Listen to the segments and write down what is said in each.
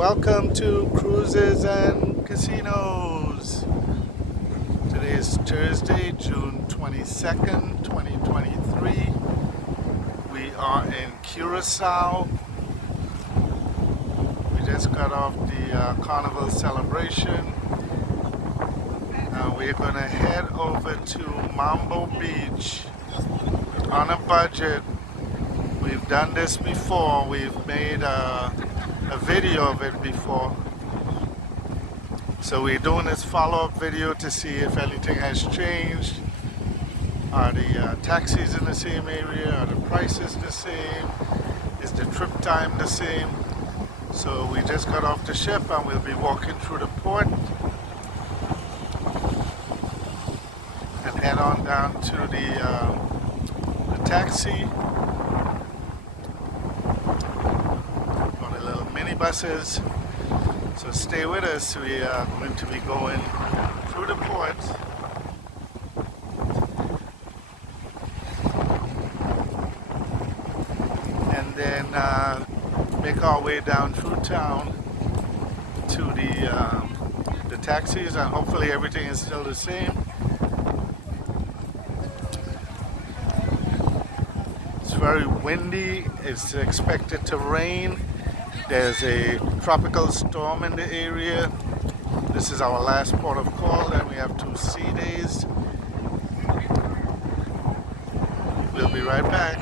welcome to Cruises and Casinos. Today is Thursday, June 22nd, 2023. We are in Curaçao. We just got off the Carnival celebration. We're going to head over to Mambo Beach on a budget. We've done this before. We've made a video of it before. So we're doing this follow-up video to see if anything has changed. Are the taxis in the same area? Are the prices the same? Is the trip time the same? So we just got off the ship and we'll be walking through the port and head on down to the taxi. Buses. So stay with us. We are going to be going through the port and then make our way down through town to the taxis, and hopefully everything is still the same. It's very windy. It's expected to rain. There's a tropical storm in the area. This is our last port of call, then we have 2 sea days. We'll be right back.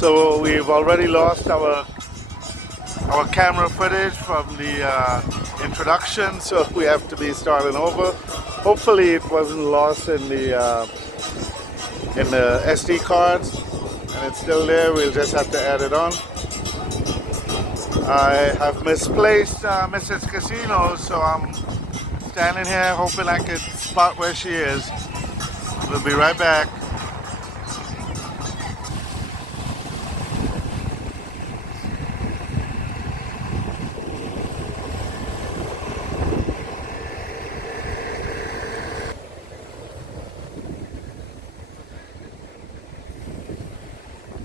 So we've already lost our camera footage from the introduction, so we have to be starting over. Hopefully it wasn't lost in the SD cards, and it's still there. We'll just have to add it on. I have misplaced Mrs. Casino, so I'm standing here hoping I could spot where she is. We'll be right back.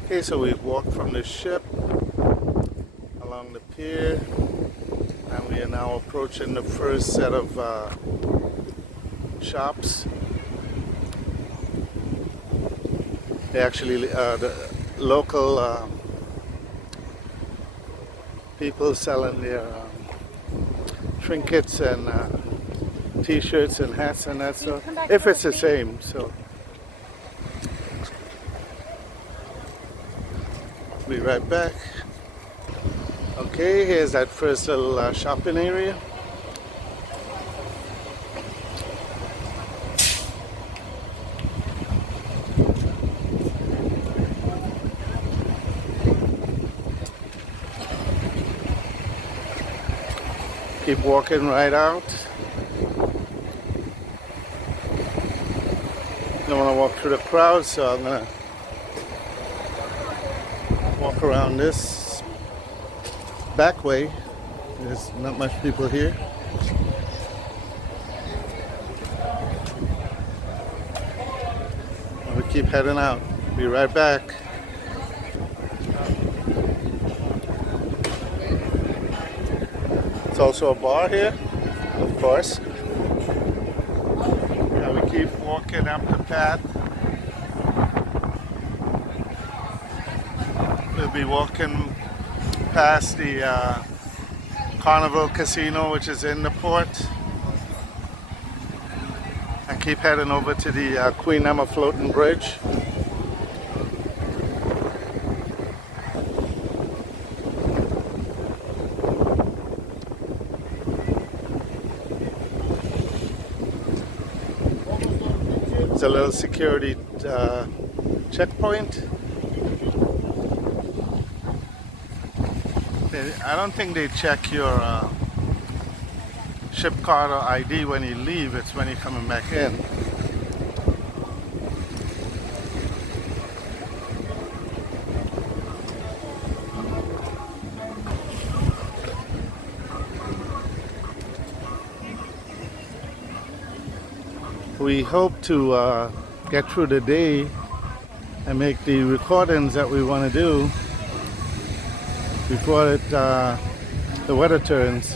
Okay, so we've walked from the ship along the pier, and we are now approaching the first set of shops. They actually, the local people selling their trinkets and t-shirts and hats and that stuff, if it's the same. So be right back. Okay, here's that first little shopping area. Keep walking right out. Don't want to walk through the crowd, so I'm gonna walk around this back way. There's not much people here. And we keep heading out. Be right back. It's also a bar here, of course. And we keep walking up the path. We'll be walking past the Carnival Casino, which is in the port, and keep heading over to the Queen Emma floating bridge. It's a little security checkpoint. I don't think they check your chip card or ID when you leave, it's when you're coming back in. We hope to get through the day and make the recordings that we want to do before the weather turns.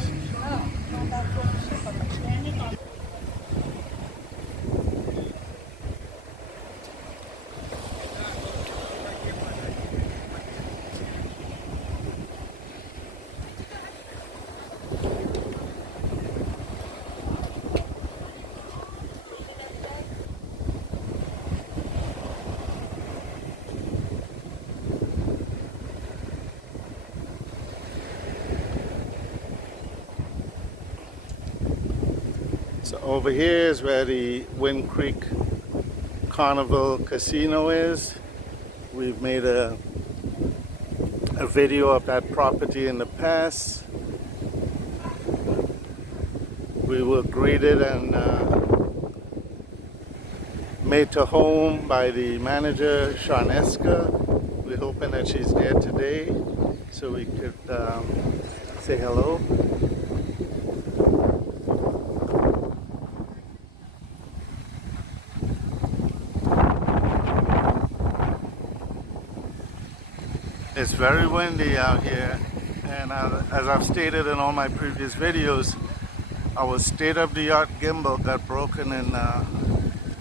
So over here is where the Wind Creek Carnival Casino is. We've made a video of that property in the past. We were greeted and made to home by the manager, 𝐶𝐚𝐫𝐽. We're hoping that she's there today so we could say hello. It's very windy out here, and as I've stated in all my previous videos, our state-of-the-art gimbal got broken in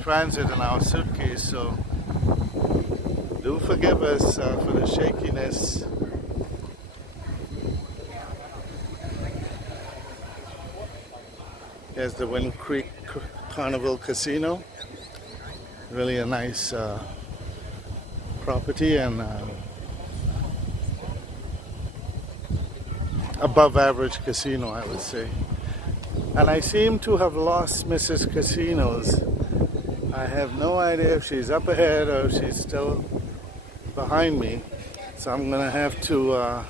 transit in our suitcase, so do forgive us for the shakiness. Here's the Wind Creek Carnival Casino. Really a nice property and above average casino, I would say. And I seem to have lost Mrs. Casinos. I have no idea if she's up ahead or if she's still behind me. So I'm gonna have to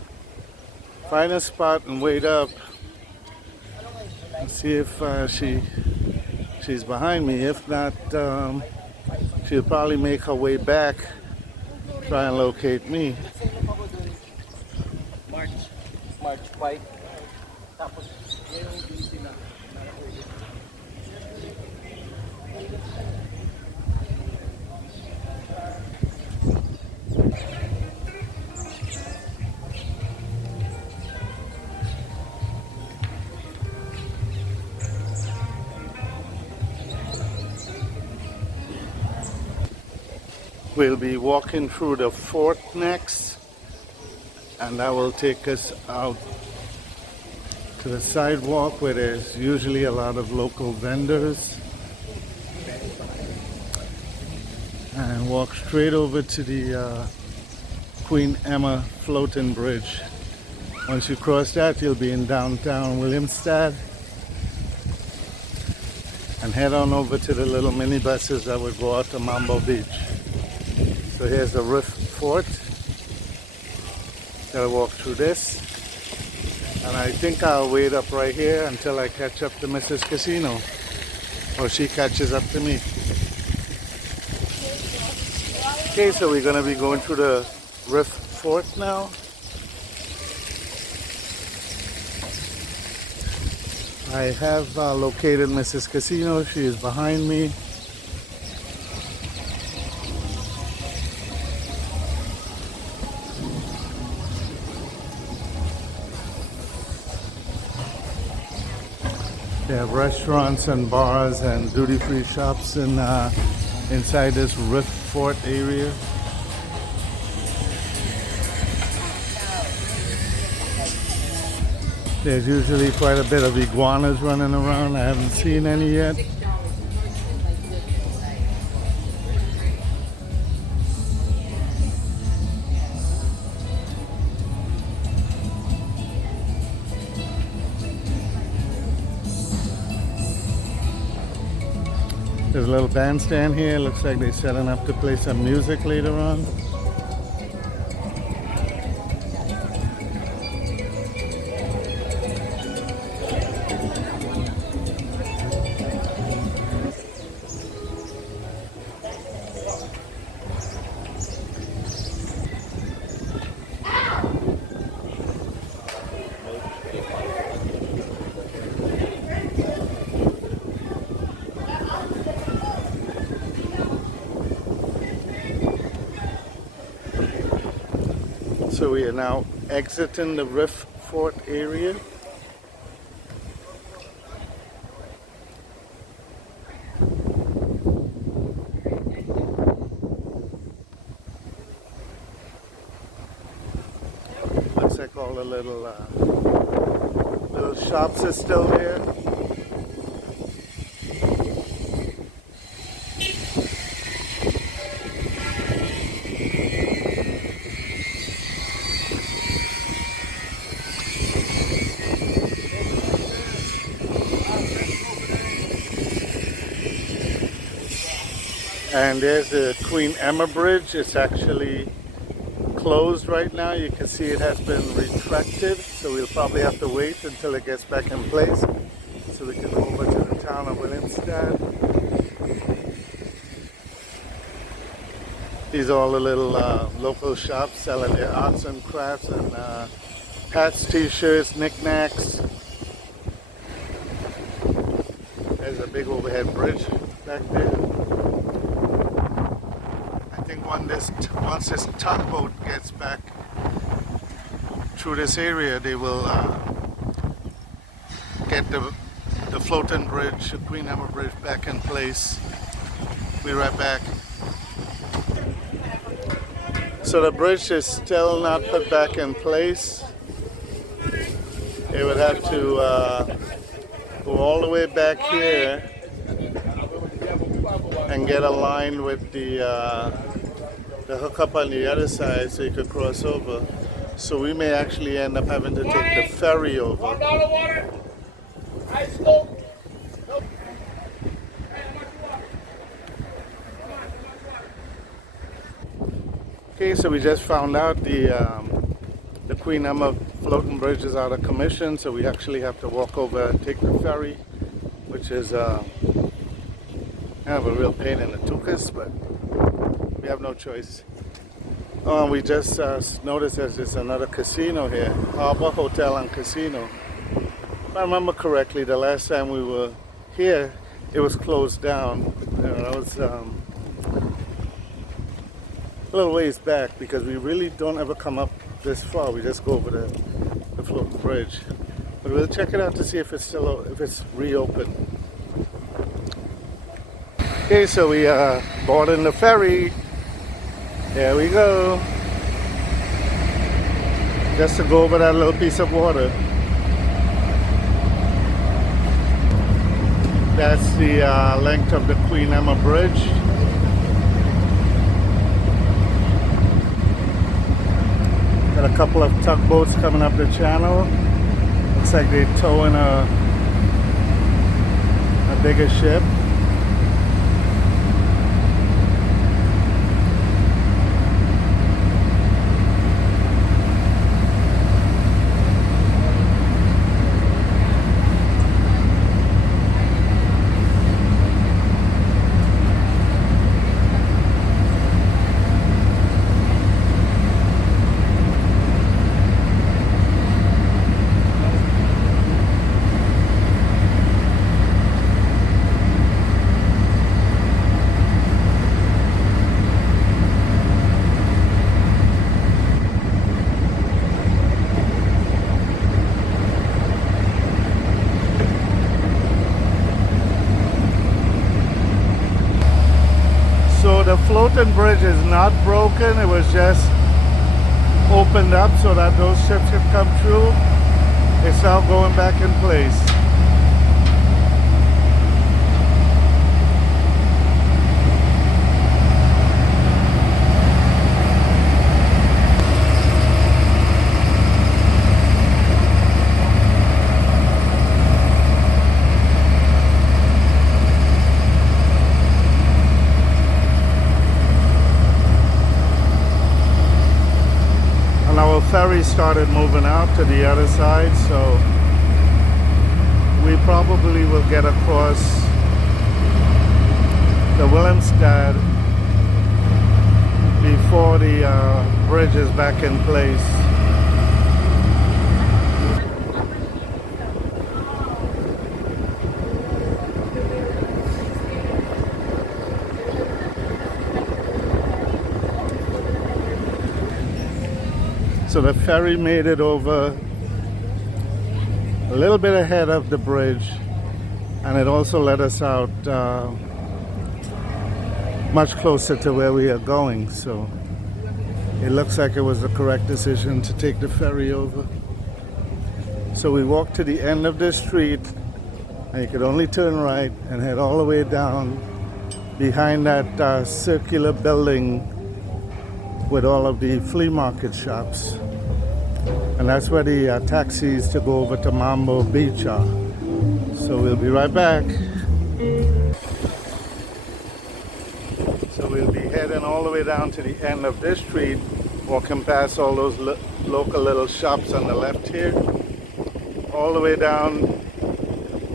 find a spot and wait up and see if she's behind me. If not, she'll probably make her way back, try and locate me. March 5. Tapos yung duty na. We'll be walking through the fort next, and that will take us out to the sidewalk where there's usually a lot of local vendors, and walk straight over to the Queen Emma floating bridge. Once you cross that, you'll be in downtown Williamstad, and head on over to the little minibuses that will go out to Mambo Beach. So here's the Riff Fort. Gotta walk through this, and I think I'll wait up right here until I catch up to Mrs. Casino, or she catches up to me. Okay, so we're gonna be going through the Riff Fort now. I have located Mrs. Casino. She is behind me. They have restaurants and bars and duty-free shops inside this Riff Fort area. There's usually quite a bit of iguanas running around. I haven't seen any yet. There's a little bandstand here. Looks like they're setting up to play some music later on. So we are now exiting the Riff Fort area. Looks like all the little shops are still there. And there's the Queen Emma Bridge. It's actually closed right now. You can see it has been retracted, so we'll probably have to wait until it gets back in place so we can go over to the town of Willemstad. These are all the little local shops selling their arts and crafts and hats, t-shirts, knickknacks. There's a big overhead bridge back there. Once this tugboat gets back through this area, they will get the floating bridge, the Queen Emma Bridge, back in place. Be right back. So the bridge is still not put back in place. They would have to go all the way back here and get aligned with the hookup on the other side so you could cross over. So we may actually end up having to take the ferry over. Okay, so we just found out the Queen Emma floating bridge is out of commission, so we actually have to walk over and take the ferry, which is kind of a real pain in the tuchus, but we have no choice. Oh, we just noticed there's another casino here, Harbor Hotel and Casino. If I remember correctly, the last time we were here, it was closed down. That was a little ways back because we really don't ever come up this far. We just go over the floating bridge. But we'll check it out to see if it's reopened. Okay, so we are boarding the ferry. There we go. Just to go over that little piece of water. That's the length of the Queen Emma Bridge. Got a couple of tugboats coming up the channel. Looks like they're towing a bigger ship. So the floating bridge is not broken, it was just opened up so that those ships could come through. It's now going back in place. Our ferry started moving out to the other side, so we probably will get across the Willemstad before the bridge is back in place. So the ferry made it over a little bit ahead of the bridge, and it also let us out much closer to where we are going. So it looks like it was the correct decision to take the ferry over. So we walked to the end of this street, and you could only turn right and head all the way down behind that circular building with all of the flea market shops. And that's where the taxis to go over to Mambo Beach are. So we'll be right back. So we'll be heading all the way down to the end of this street, walking past all those local little shops on the left here, all the way down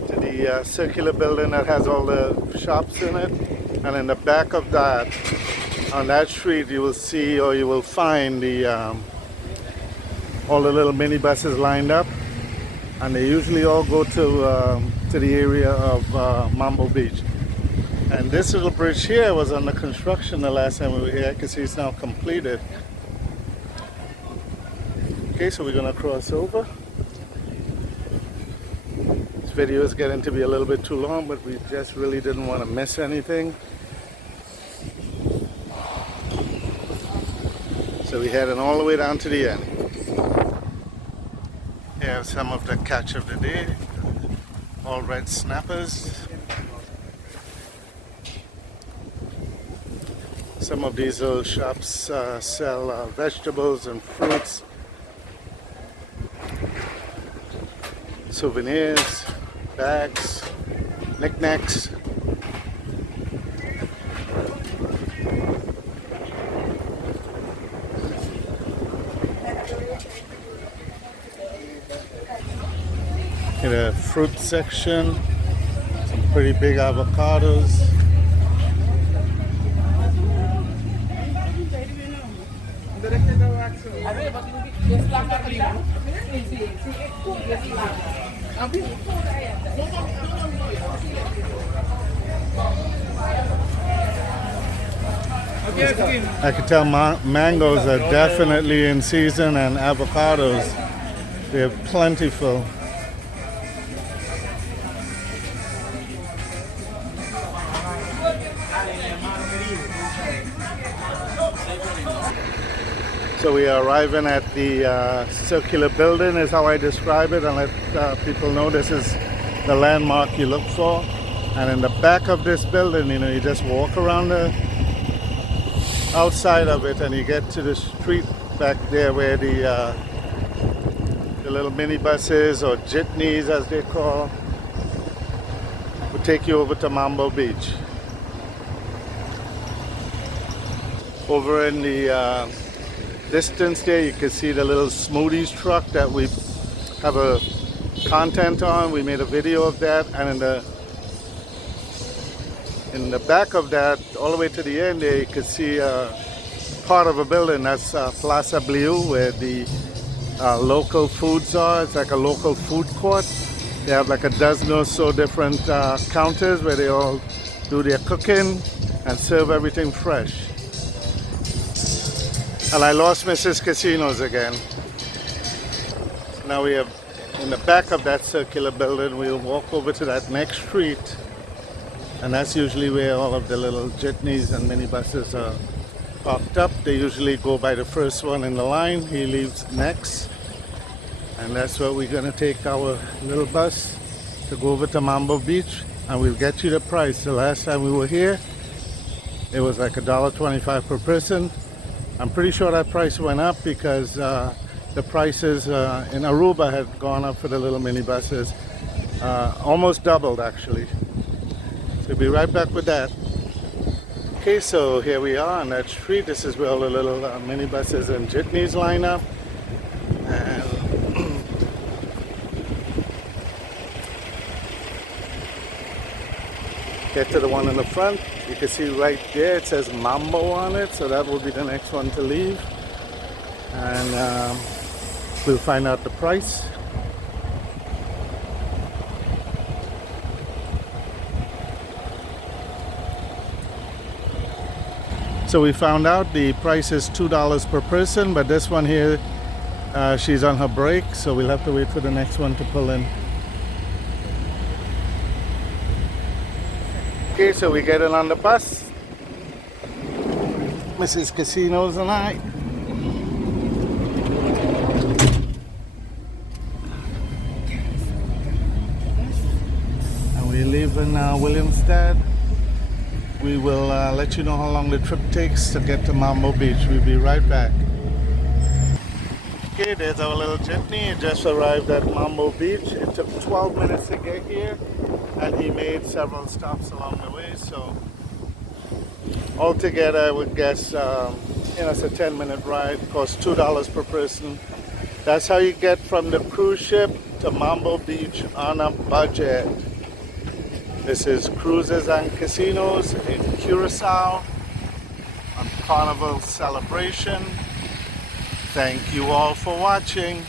to the circular building that has all the shops in it. And in the back of that, on that street, you will see, or you will find the all the little minibuses lined up, and they usually all go to the area of Mambo Beach. And this little bridge here was under construction the last time we were here. I can see it's now completed. Okay, so we're gonna cross over. This video is getting to be a little bit too long, but we just really didn't want to miss anything. So we're heading all the way down to the end. Here are some of the catch of the day. All red snappers. Some of these little shops sell vegetables and fruits, souvenirs, bags, knickknacks. In the fruit section, some pretty big avocados. I can tell mangoes are definitely in season, and avocados, they're plentiful. So we are arriving at the circular building, is how I describe it, and let people know this is the landmark you look for. And in the back of this building, you know, you just walk around the outside of it, and you get to the street back there where the little minibuses, or jitneys as they call, will take you over to Mambo Beach. Over in the distance there, you can see the little smoothies truck that we have a content on. We made a video of that, and in the back of that, all the way to the end there, you can see part of a building that's Plaza Bleu, where the local foods are. It's like a local food court. They have like a dozen or so different counters where they all do their cooking and serve everything fresh. And I lost Mrs. Casinos again. So now we have, in the back of that circular building, we'll walk over to that next street, and that's usually where all of the little jitneys and minibuses are parked up. They usually go by the first one in the line. He leaves next, and that's where we're gonna take our little bus to go over to Mambo Beach, and we'll get you the price. The last time we were here, it was like $1.25 per person. I'm pretty sure that price went up because the prices in Aruba had gone up for the little minibuses, almost doubled actually. So we'll be right back with that. Okay, so here we are on that street. This is where all the little minibuses and jitneys line up. And get to the one in the front. You can see right there it says Mambo on it, so that will be the next one to leave. And we'll find out the price. So we found out the price is $2 per person, but this one here She's on her break, so we'll have to wait for the next one to pull in. Okay, so we're getting on the bus. Mrs. Casinos and I. And we're leaving Williamstead. We will let you know how long the trip takes to get to Mambo Beach. We'll be right back. Okay, there's our little jitney. It just arrived at Mambo Beach. It took 12 minutes to get here, and he made several stops along the way. So altogether, I would guess it's a 10-minute ride. Costs $2 per person. That's how you get from the cruise ship to Mambo Beach on a budget. This is Cruises and Casinos in Curacao on Carnival Celebration. Thank you all for watching.